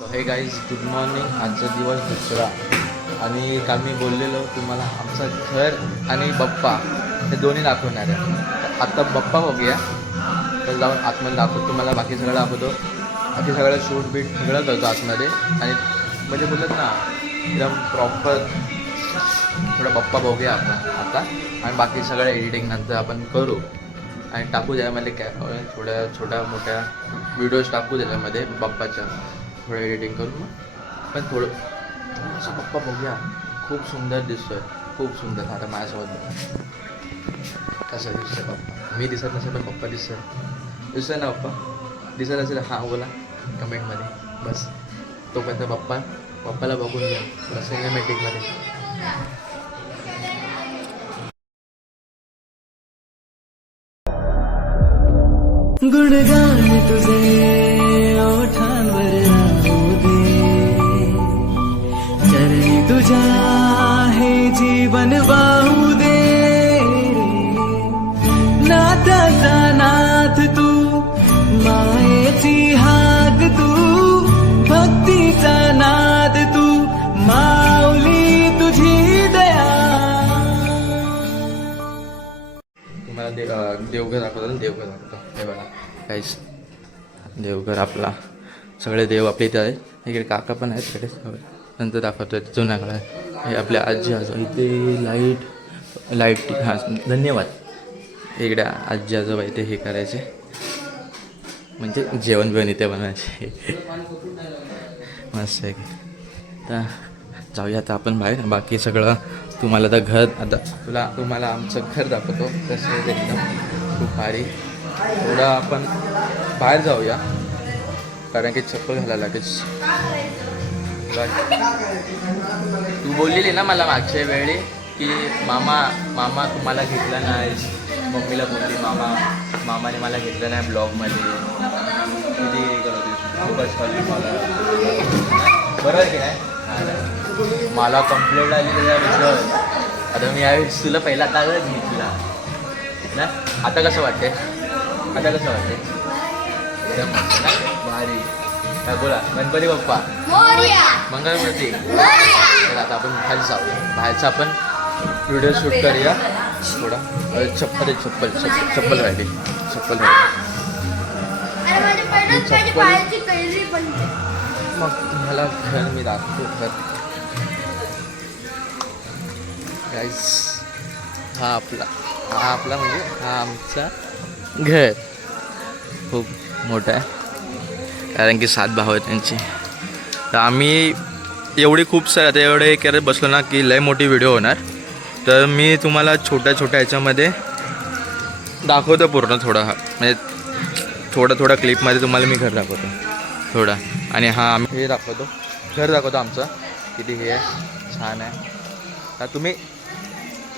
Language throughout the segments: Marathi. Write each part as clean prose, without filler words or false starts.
हे गाईज गुड मॉर्निंग. आजचा दिवस दुसरा आणि काल मी बोललेलो तुम्हाला आमचं घर आणि बप्पा हे दोन्ही दाखवणार आहे. आता बप्पा बघूया, तर जाऊन आतमध्ये दाखवतो तुम्हाला, बाकी सगळं दाखवतो. बाकी सगळं शूट बीट सगळं करतो आतमध्ये. आणि म्हणजे बोलत ना एकदम प्रॉपर थोडा बप्पा बघूया आपण आता. आणि बाकी सगळं एडिटिंग नंतर आपण करू आणि टाकू त्याच्यामध्ये थोड्या छोट्या मोठ्या व्हिडिओज टाकू त्याच्यामध्ये बप्पाच्या. थोडं एडिटिंग करून मग पण थोडं असं पप्पा बघूया. खूप सुंदर दिसतोय, खूप सुंदर. आता माझ्यासोबत कसं दिसतोय पप्पा? मी दिसत नसेल पण पप्पा दिसतोय ना? पप्पा दिसत असेल हां बोला कमेंटमध्ये. बस तोपर्यंत पप्पाला बघून घ्या बस सिनेमॅटिकमध्ये. गुणगान तुझे ओठांवर राहू दे, चरणी तुझ्या हे जीवन वाहू दे. नाथाचा नाथ तू, मायेची हाक तू, भक्तीचा नाद तू, माऊली तुझी दया. तुम्हाला देवघर दाखवतो. देवघर दाखवतो. हे बघा काहीच देवघर आपला, सगळे देव आपले इथे आहे. इकडे काका पण आहेत तिकडे, नंतर दाखवतो जुना काळ. हे आपल्या आजी आजोबा इथे लाईट हां धन्यवाद. इकडे आजी आजोबा इथे हे करायचे म्हणजे जेवण बिवण इथे बनवायचे. मस्त आहे की. तर जाऊया आता आपण बाहेर. बाकी सगळं तुम्हाला आता घर, आता तुम्हाला आमचं घर दाखवतो कसं आहे एकदम खूप भारी. थोडं आपण बाहेर जाऊया कारण की चप्पल घालायला लागेल. तू बोललेली ना मला मागच्या वेळी की मामा तुम्हाला घेतला नाहीस. मम्मीला बोलली मामाने मला घेतलं नाही ब्लॉगमध्ये. किती करत होती खूपच खाल्ली मला, बरोबर की नाही? मला कंप्लेंट आली त्याच्याबद्दल. आता मी यावेळेस तुला पहिला तागच घेतला ना. आता कसं वाटते? एकदम भारी. काय बोला गणपती बाप्पा मंगळमूर्ती. तर आता आपण खाली जाऊया, बाहेरचा आपण व्हिडिओ शूट करूया थोडा. चप्पल राहिली. मग तुम्हाला घर मी दाखवतो. घर गाईस हा आपला म्हणजे हा आमचा घर खूप मोठा आहे कारण की 7 भाव आहेत त्यांची. तर आम्ही एवढी खूप सारे आता एवढे करत बसलो ना की लय मोठी व्हिडिओ होणार. तर मी तुम्हाला छोट्या याच्यामध्ये दाखवतो पूर्ण थोडा, म्हणजे थोडा क्लिपमध्ये तुम्हाला मी घर दाखवतो थोडा. आणि हा आम्ही हे घर दाखवतो आमचं किती हे आहे, छान आहे. तर तुम्ही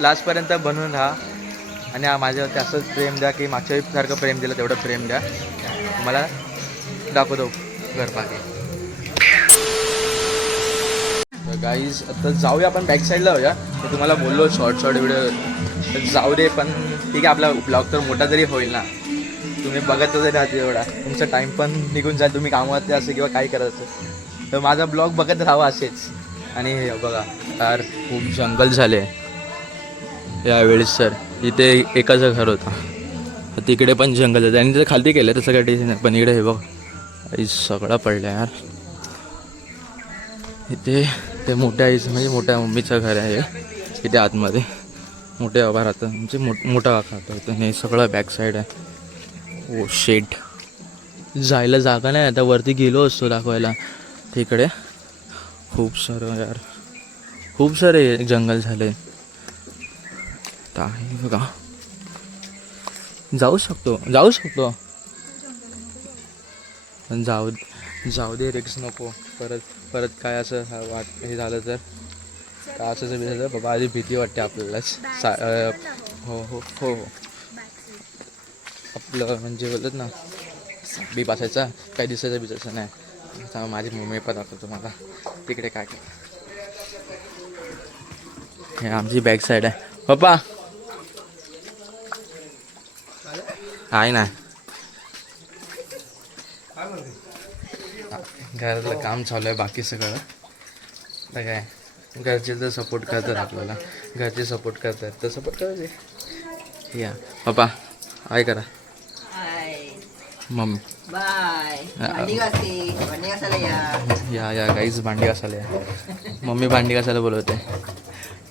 लास्टपर्यंत बनवून राहा आणि माझ्यावरती असंच प्रेम द्या की मागच्या सारखं प्रेम दिलं तेवढं प्रेम द्या. तुम्हाला दाखवतो घर बाकी. तर गाईज आता जाऊया आपण बॅक साईडला जाऊया. तर तुम्हाला बोललो शॉर्ट व्हिडिओ तर जाऊ दे, पण ठीक आहे आपला ब्लॉग तर मोठा तरी होईल ना. तुम्ही बघतच राहते एवढा, तुमचा टाईम पण निघून जाईल. तुम्ही कामात असेल किंवा काय करायचं तर माझा ब्लॉग बघत राहावा असेच. आणि हे बघा यार खूप जंगल झाले यावेळेस. सर इथे एकाचं घर होतं, तिकडे पण जंगल होतं आणि तिथे खालती केलं तसं काही टेन्शन नाही. पण इकडे हे बघ सगळं पडलं यार. इथे ते मोठ्या आईचं म्हणजे मोठ्या मम्मीचं घर आहे इथे आतमध्ये. मोठे बाबा राहतं म्हणजे मोठा काका होतं. हे सगळं बॅक साईड आहे. ओ शेट जायला जागा नाही. आता वरती गेलो असतो दाखवायला तिकडे. खूप सारे जंगल झाले. तर आहे बघा, जाऊ शकतो पण जाऊ दे रिक्स नको. परत काय असं हे झालं तर काय असं झालं बाबा आधी भीती वाटते आपल्यालाच. हो आपलं म्हणजे बोलत ना बीप असायचा, काही दिसायचं नाही. आता माझी मम्मी पण दाखवतो तुम्हाला तिकडे काय. हे आमची बॅक साईड आहे. पप्पा आहे ना घरातलं काम चालू आहे बाकी सगळं. आता काय घरचे तर सपोर्ट करतात आपल्याला, घरचे सपोर्ट करतात तर सपोर्ट करायचे. या पप्पा हाय करा. Mummy bye. भांडी घासते, भांडी घासायला या. या काहीच भांडी घासायला या. मम्मी भांडी घासायला बोलवते.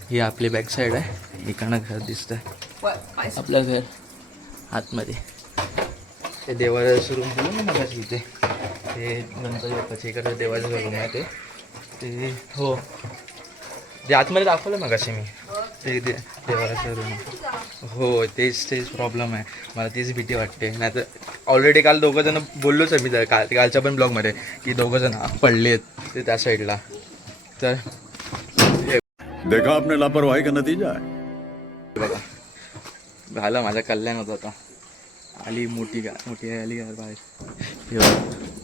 ही आपली बॅक साईड आहे, इकडनं घर दिसतं काय आपलं घर आतमध्ये. ते देवाचं रूम बोलू ना मग इथे, ते गणपती बाप्पाच्या इकडे देवाचं रूम आहे ते हो ते आतमध्ये दाखवलं मग असे मी ते देवाचं रूम. हो तेच प्रॉब्लेम आहे, मला तीच भीती वाटते. नाही तर ऑलरेडी काल दोघंजण बोललोच आहे मी कालच्या पण ब्लॉगमध्ये की दोघंजण पडलेत ते त्या साईडला. तर देखा आपने लापरवाही का नतीजा है. बघा झालं माझं कल्याण होतं. आता आली मोठी आली यार बाहेर.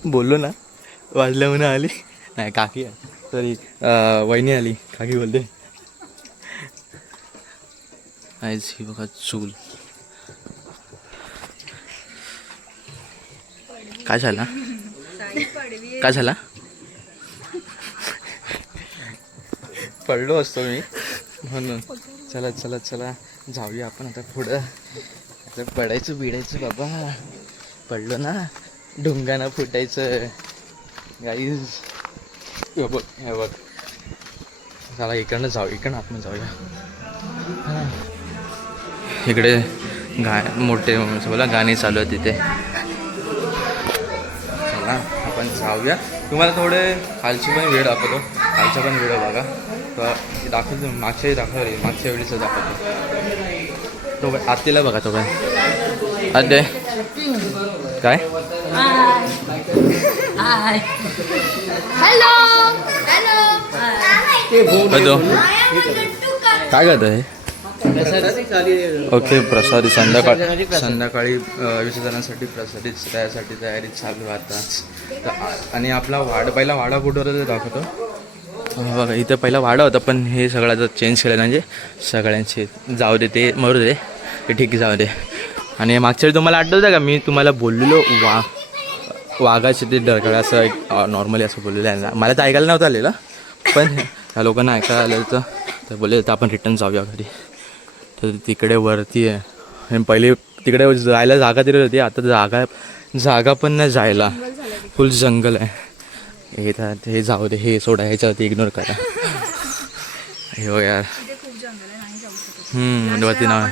बोललो ना वाजल्या म्हणून आली नाही काकी आहे तरी वहिनी आली. काकी बोलते आईच ही बघा चूल. काय झाला काय झाला पडलो असतो मी म्हणून. चला जाऊया आपण आता पुढं. आता पडायचं बिडायचं बाबा, पडलो ना ढुंगाना फुटायचं गाईज. हे बघ चला इकडनं इकडनं आपण जाऊया. इकडे मोठे बोला गाणी चालू आहे तिथे. चला आपण जाऊया. तुम्हाला थोडे खालची पण व्हिडिओ दाखवतो, खालचा पण व्हिडिओ बघा तर दाखवतो. मागच्या वेळीचं दाखवतो. तो आत्तीला बघा तो काय आद्य काय हॅलो काय करत आहे. ओके प्रसादी संध्याकाळी विसर्जनासाठी प्रसादी त्यासाठी तयारी चालू आता. आणि आपला पहिला वाडा कुठं दाखवतो बघा. इथं पहिला वाडा होता पण हे सगळं चेंज केलं म्हणजे सगळ्यांचे जाऊ दे ते मरू दे ते ठीक जाऊ दे. आणि मागच्या वेळी तुम्हाला आठवतं का मी तुम्हाला बोललेलो वाघाचे ते डरकळे असं एक नॉर्मली असं बोललेलं आहे. मला तर ऐकायला नव्हतं आलेलं पण ह्या लोकांना ऐकायला आलेलं तर बोलले तर आपण रिटर्न जाऊया घरी. तर तिकडे वरती आहे पहिले तिकडे जायला जागा दिली होती, आता जागा पण नाही जायला, फुल जंगल आहे. हे जाऊ दे हे सोडा ह्याच्यावरती इग्नोर करा. हे हो यार वरती नाव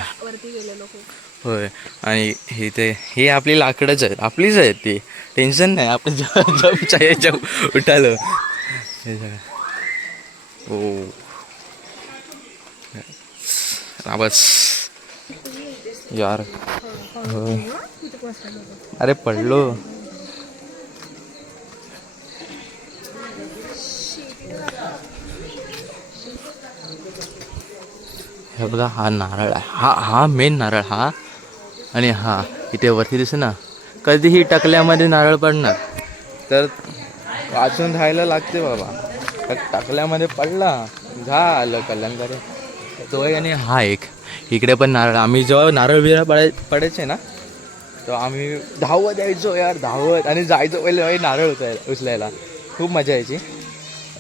होय. आणि हे आपली लाकडंच आहेत, आपलीच आहेत ती, टेन्शन नाही. आपण जाऊ उठालो हे सगळं. हो बस यार होय. अरे पडलो. हे बघा हा नारळ आहे, हा मेन नारळ हा. आणि हा इथे वरती दिसे ना कधीही टाकल्यामध्ये नारळ पडणार तर वाचून राहायला लागते बाबा. टाकल्यामध्ये पडला झालं कल्याणकारी तो. आणि हा एक इकडे पण नारळ. आम्ही जेव्हा नारळ बिरळ पडायचे ना तर आम्ही धावत यायचो यार, धावत आणि जायचो पहिले नारळ उचलायला. खूप मजा यायची.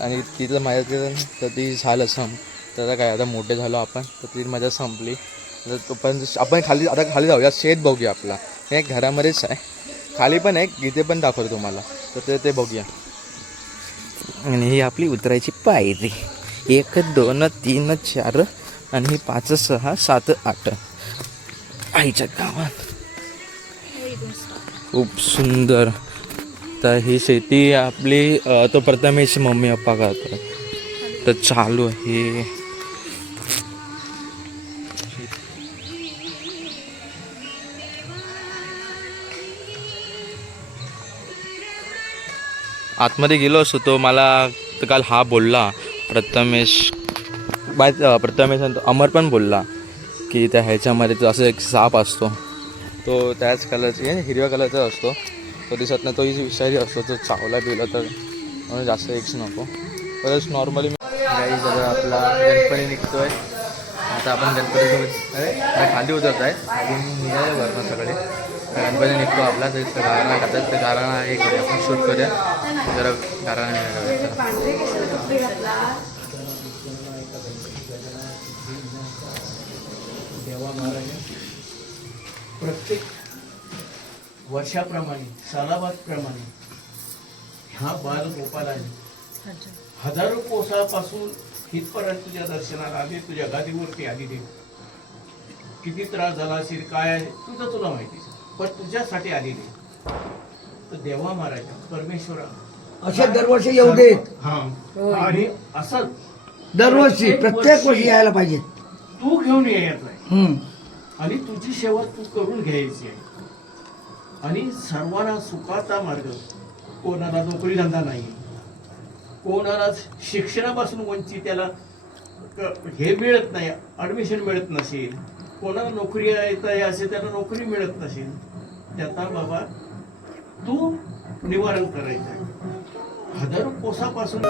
आणि तिथलं मजा तर ती झालं तर काय आता मोठे झालो आपण तर ती मजा संपली. तर पण आपण खाली जाऊया, शेत बघूया आपला. हे घरामध्येच आहे, खाली पण आहे, इथे पण दाखवतो तुम्हाला तर ते बघूया. आणि ही आपली उतरायची पायरी 1 2 3 4 आणि 5 6 7 8 आईच्या गावात. खूप सुंदर. तर ही शेती आपली तो प्रथमेश मम्मी पप्पा करतात तर चालू आहे. आतमध्ये गेलो असतो तो मला तर काल हा बोलला प्रथमेश आणि अमर पण बोलला की त्या ह्याच्यामध्ये तो असं एक साप असतो तो त्याच कलरची हिरव्या कलरचा असतो तो दिसत नाही, तोही विषारी असतो. तो चावला बिवला तर म्हणून जास्त एक्स नको. परत नॉर्मली काही जरा आपला गणपती निघतो आहे. आता आपण गणपतीसोबत खाली उतरत आहे, अजून निघाले वरनं सगळे गणपती निघतो आपला तर गाराणा खातात तर गाराणा हे करूया आपण शूट करूया जरा गाराणा देवा महाराज प्रत्येक वर्षाप्रमाणे सालाबादप्रमाणे ह्या बालगोपालाने हजारो कोसापासून इथपर्यंत तुझ्या दर्शनाला आले, तुझ्या गादीवरती आली देव. किती त्रास झाला असेल काय आहे तुला माहिती, पण तुझ्यासाठी आलेली तर देवा महाराज परमेश्वरा अशा दरवर्षी येऊ देत. हा आणि असं दरवर्षी प्रत्येक वर्षी यायला पाहिजे. तू घेऊन यायचं आणि तुझी सेवा तू करून घ्यायची आहे. आणि सर्वांना सुखाचा मार्ग, कोणाला नोकरी धंदा नाही, कोणाला शिक्षणापासून वंचित, त्याला हे मिळत नाही, ॲडमिशन मिळत नसेल, कोणाला नोकरी येत आहे असेल त्याला नोकरी मिळत नसेल, त्याचा बाबा तू निवारण करायचं आहे. हजारो कोसापासून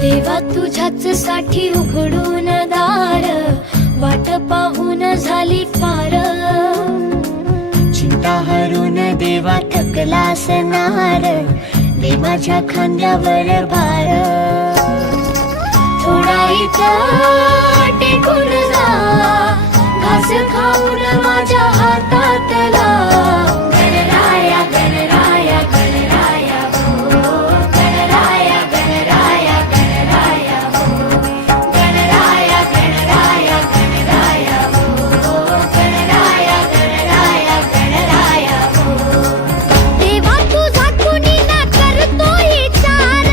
देवा तुझ्याच साठी उघडून दार, वाट पाहून झाली पार. चिंता हरून देवा थकला असणार, दे माझ्या खांद्यावर भार. थोडा इथं टेकून जा, घास खाऊन माझ्या हातातला. गणराया गणराया गणराया हो, गणराया गणराया गणराया हो, गणराया गणराया गणराया हो, गणराया गणराया गणराया हो. देवा तुझा कुणी ना करतो विचार,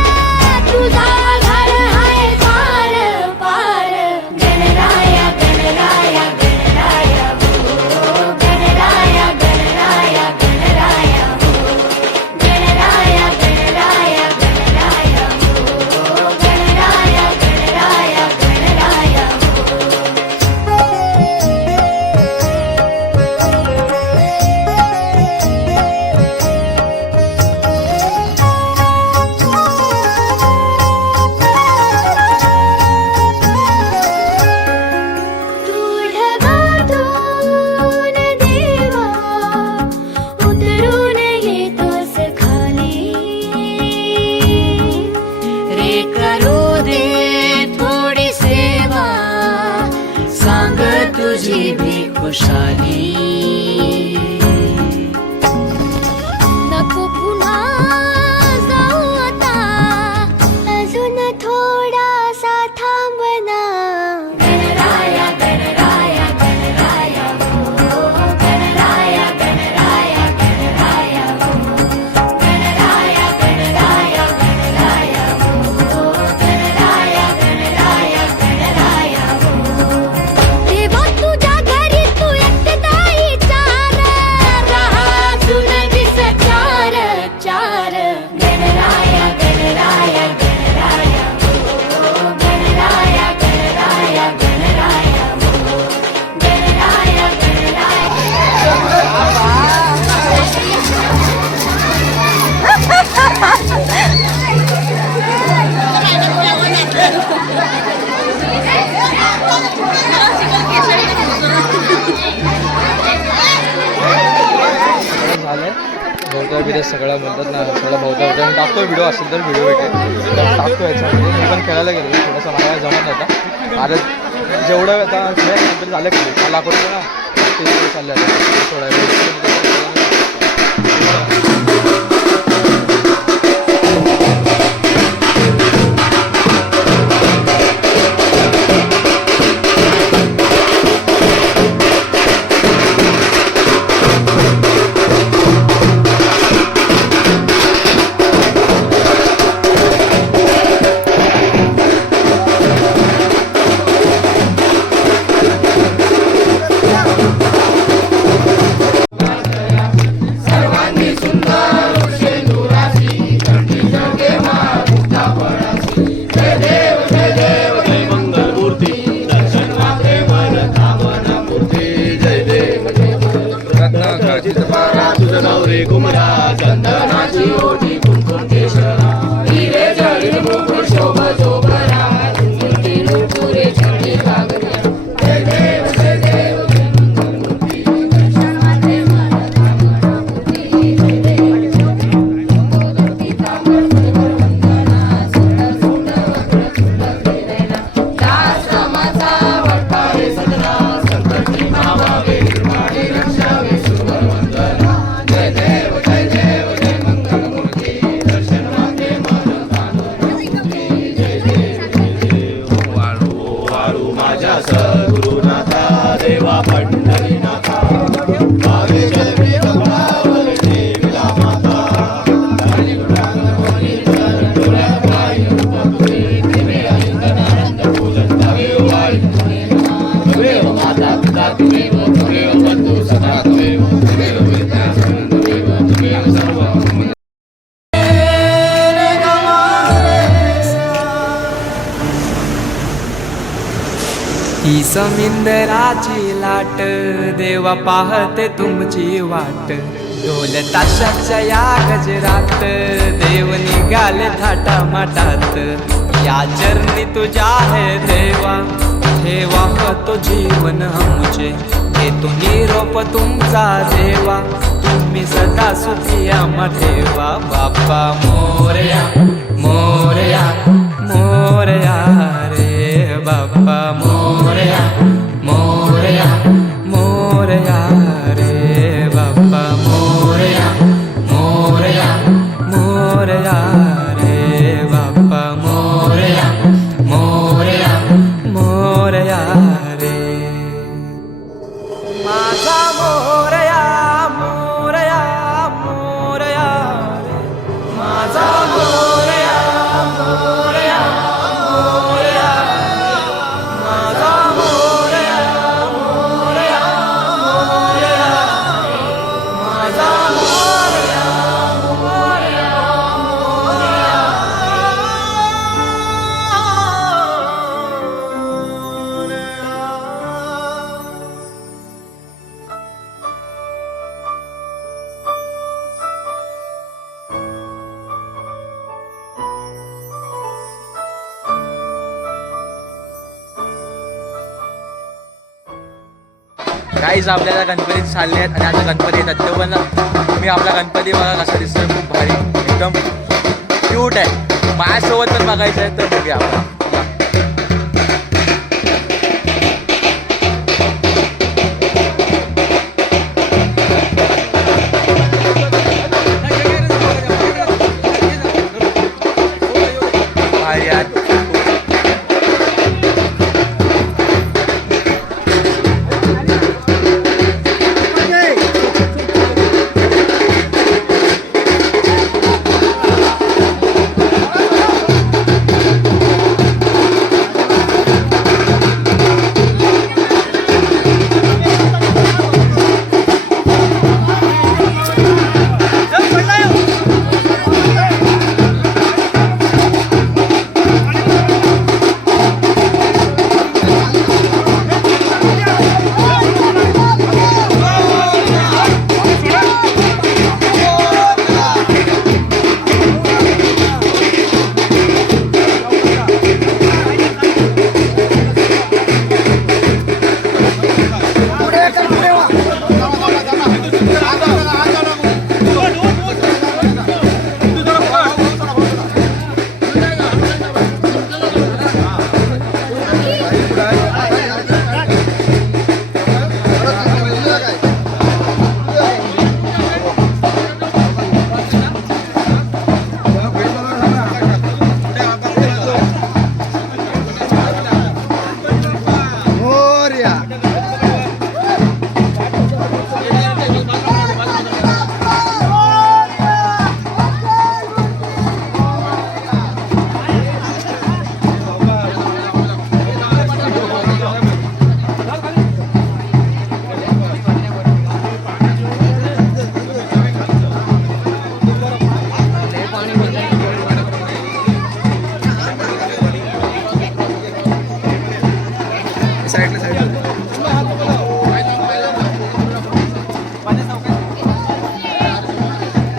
तुझा घर आहे पार पार. गणराया गणराया गणराया हो, गणराया गणराया गणराया हो, गणराया गणराया गणराया हो, गणराया गणराया गणराया ढगातून देवा उतरून येतोस खाली. रे करू दे थोडी सेवा, सांग तुझी भी खुशाली. नको पुन्हा जाऊ आता, अजून थोडासा थांबना. गणराया गणराया गणराया हो, गणराया गणराया गणराया हो, गणराया गणराया गणराया हो, गणराया गणराया गणराया हो. देवा तुझ्या घरी तू एकटा विचार, राहा तुन दिस चार चार. गणराया गणराया गणराया हो, गणराया गणराया गणराया हो, गणराया गणराया. झालं बहुता बिरे सगळं म्हणतात ना, सगळं बहुता टाकतो व्हिडिओ असेल तर व्हिडिओ भेटेल तर टाकतो याच्यामध्ये. मी पण खेळायला गेलो थोडंसं, मला जमत नव्हता. आता जेवढं आता खेळ झालं की मला दाखवतो ना ते चाललं आता थोडा वेळ. सर्वांनी सुंदर ही समिंदराची लाट देवा पाहते तुमची वाट ढोल ताशाच्या या गजरात देव निघाले थाटा माटात या चरणी तुझ्या आहे देवा ठेवा तो जीवन आमचे घेतो निरोप तुमचा देवा तुम्ही सदा सुखी आम्हा ठेवा बाप्पा मोरया मोरया मोरया रे बाप्पा मोरया मोरया मोरया रे बाप्पा मोरया मोरया मोरया रे बाप्पा मोरया मोरया मोरया रे माझा मोरया मोरया मोरया रे माझा मोरया मोरया मोरया माझा मोरया मोरया मोरया माझा मोरया मोरया मोरया काहीच आपल्याला गणपती चालले आहेत आणि आता गणपती येतात तो पण तुम्ही आपला गणपती बघा कसा दिसतोय खूप भारी एकदम क्यूट आहे माझ्यासोबत पण बघायचं आहे तर बघूया आपण भारी आहे.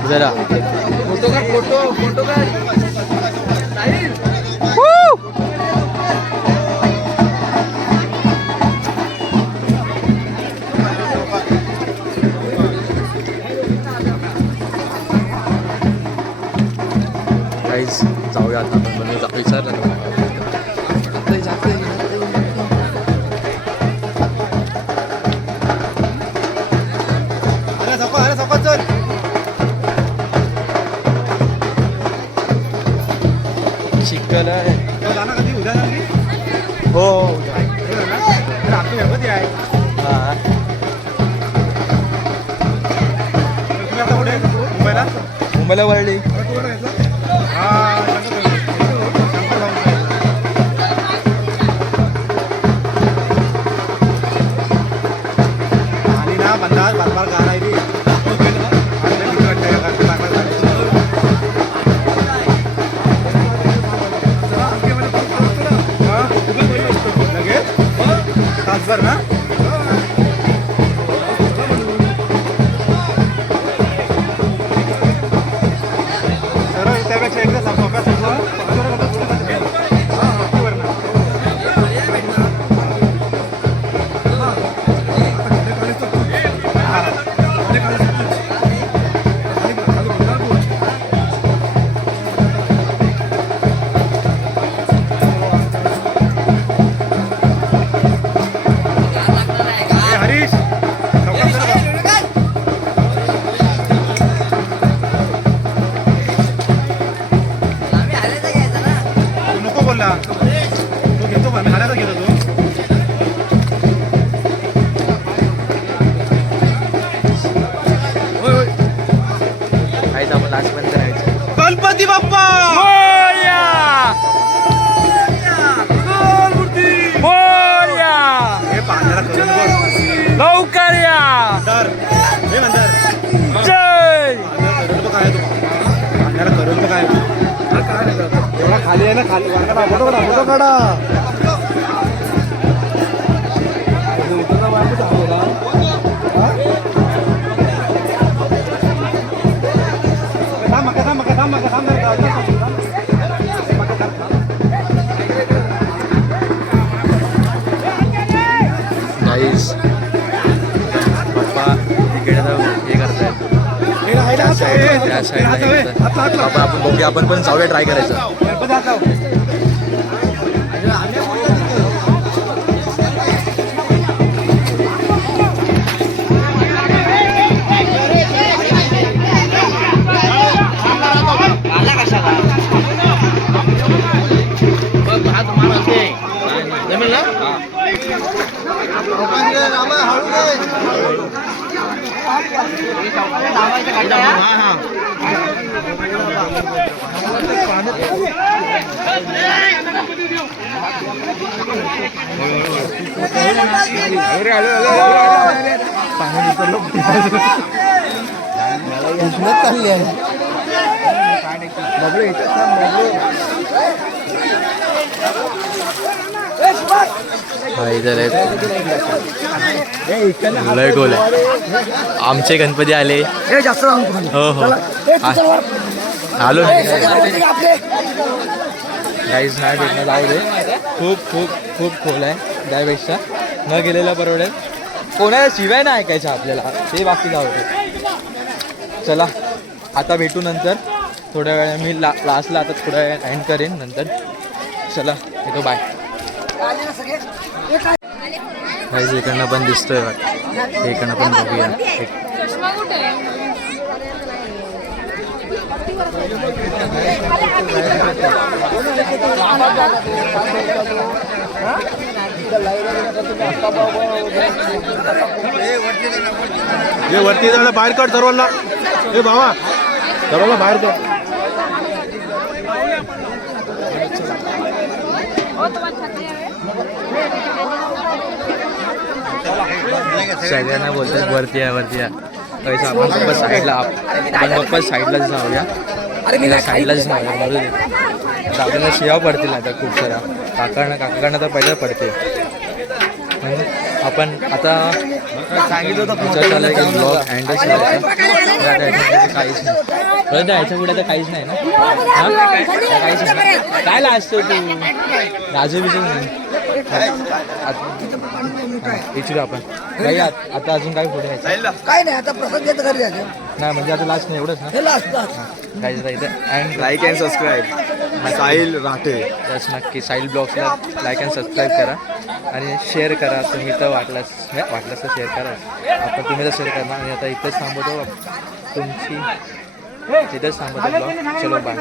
जरा फोटो का फोटो का गाईज जाऊया आता आपण बनवू विचारलं चिकन आहे हो हां मुंबईला वरळी आणि ना बंदा बार गाणं आहे लगेच बोलला तो घेतो पण खाण्याचा घेतो तो काहीच आपण लास्ट पर्यंत करायचं. गणपती बाप्पा हे पाण्याला करून बघ. लवकर या तर हे म्हणतात जय करून बघ काय तू पाण्याला करून बघ काय एवढा खाली आहे ना खाली फोटो काढा गाईस पप्पा तिकडे जाऊ हे करतायत त्या साईडला हे करतात. बाबा आपण बघूया आपण पण जाऊया ट्राय करायचं. लय गोल आहे. आमचे गणपती आले. हे जास्त राहून हो हो आलो गाईज नाही भेटणं जाऊ दे. खूप खूप खूप खोल आहे त्यापेक्षा न गेलेलं परवडेल. कोणाला शिवाय नाही ऐकायचं आपल्याला ते बाकी जाऊ दे. चला आता भेटू नंतर थोड्या वेळा. मी लास्टला आता थोड्या वेळ एंड करेन नंतर. चला येतो बाय. गाईज इकडनं पण दिसतोय वाटतं. इकडनं पण बघूया. हे वरती जायला बाहेर काढ सर्वांना. हे भावा सर्वांना बाहेर काढ. सगळ्यांना बोलतात वरती आहे वरती आहे. पैसा आपण फक्त साईडला आपण फक्त साईडलाच जाऊया. साईडलाच नाही आपल्याला शिवा पडतील आता खूप साऱ्या. काकांना तर पहिलं पडते. आपण आता सांगितलं होतं चाललं की ब्लॉग अँडच काहीच नाही. बरं याच्या पुढे तर काहीच नाही ना. काहीच नाही. काय लाजतो तू राजू बिजू नाही. विचारू आपण काही आता अजून काही पुढे यायचं काय नाही आता प्रसाद घेत घरी जायचं. नाही म्हणजे आता लास्ट नाही एवढंच ना. हे लास्ट काही इथं and like and subscribe Sahil Rathe. बस नक्की साहिल ब्लॉग्सला लाईक अँड सबस्क्राईब करा आणि शेअर करा. तुम्ही तर वाटलास तर शेअर करा. आता तुम्ही तर शेअर करणार. आणि आता इथंच थांबवतो तुमची तिथंच थांबवतो ब्लॉग. चलो बाय.